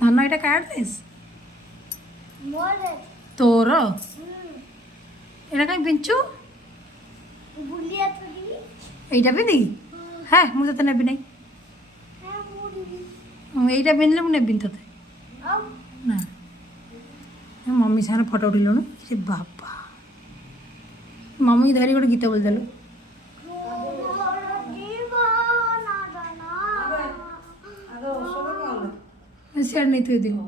ଧନ ଏଇଟା କାହାର ଡ୍ରେସ୍? ତୋର? ଏଇଟା କାହିଁ ପିଞ୍ଚୁ? এইটা পিন্ধি হ্যাঁ ମୁଁ ତତେ ନେବି ନାହିଁ। এইটা ପିନ୍ଧିଲେ ମୁଁ ନେବିନି ତତେ ନା। ମମି ସାଙ୍ଗରେ ଫଟୋ ଉଠେଇଲୁଣୁ ସେ ବାବା ମମିକି ଧରି ଗୋଟେ ଗୀତ ବୋଲିଦେଲୁ। ସିଆଡ଼େ ନେଇଥିବେ ଦିନ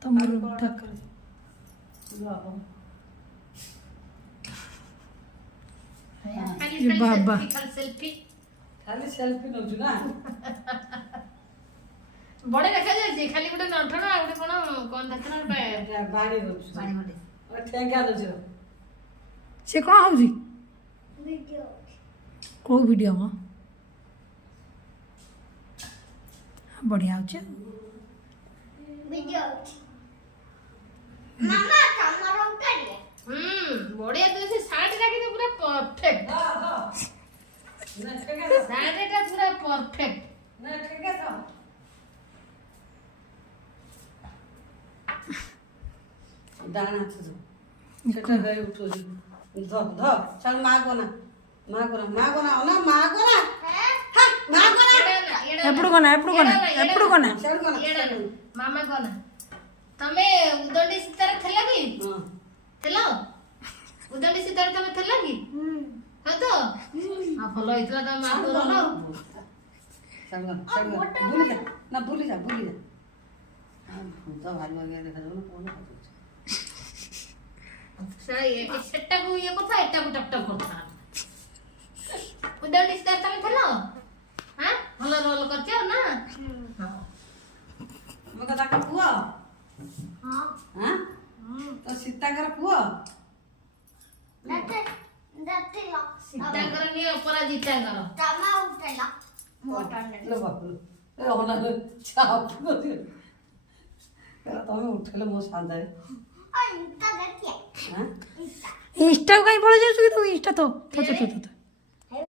ତମର ଠାକୁର ବାବା ଖାଲି ସେଲ୍ଫି ନଉଛୁ ନା ବଡେ ଦେଖାଯାଉଛି ଖାଲି ଗୋଟେ ନଠଣ ଆଉ ଗୋଟେ କଣ ଦେଖୁନ ବାଡ଼ି ଦଉଛୁ ଠେଙ୍ଗା ଦଉଛୁ। ସେ କ'ଣ ହଉଛି? କେଉଁ ଭିଡ଼ିଓ ମ? ବଢ଼ିଆ ହଉଛି। ବଢିଆ ତୁ ସେ ଶାଢୀଟା କିନ୍ତୁ ପୁରା ପରଫେକ୍ଟ। ଶାଢୀଟା ପୁରା ପରଫେକ୍ଟ। डाना सेटा गई उठो जी ध ध चल मां को ना मां को ना हां मां को ना ఎప్పుడు కొనా मामा कोना तमे उदंडी सितार थला की थलो उदंडी सितार तमे थला की हां तो आ फलो इतला त मां को रो चल भूल जा तो भाई वगैरह देखा जाओ ना कौन सेटा को ये कथा एटा को टप करता उदंडी सितार तमे थलो हां भलो रोल करछो ना हां मका ताका पुआ हां हां तो सीताकर पुआ सीताकर नि अपराजिता कर तमा उठला मोटर ने लो बाप ए होना चाप को दे तमे उठले मो शानदार इंस्टा कहीं पड़ जाऊ कि तू इंस्टा तो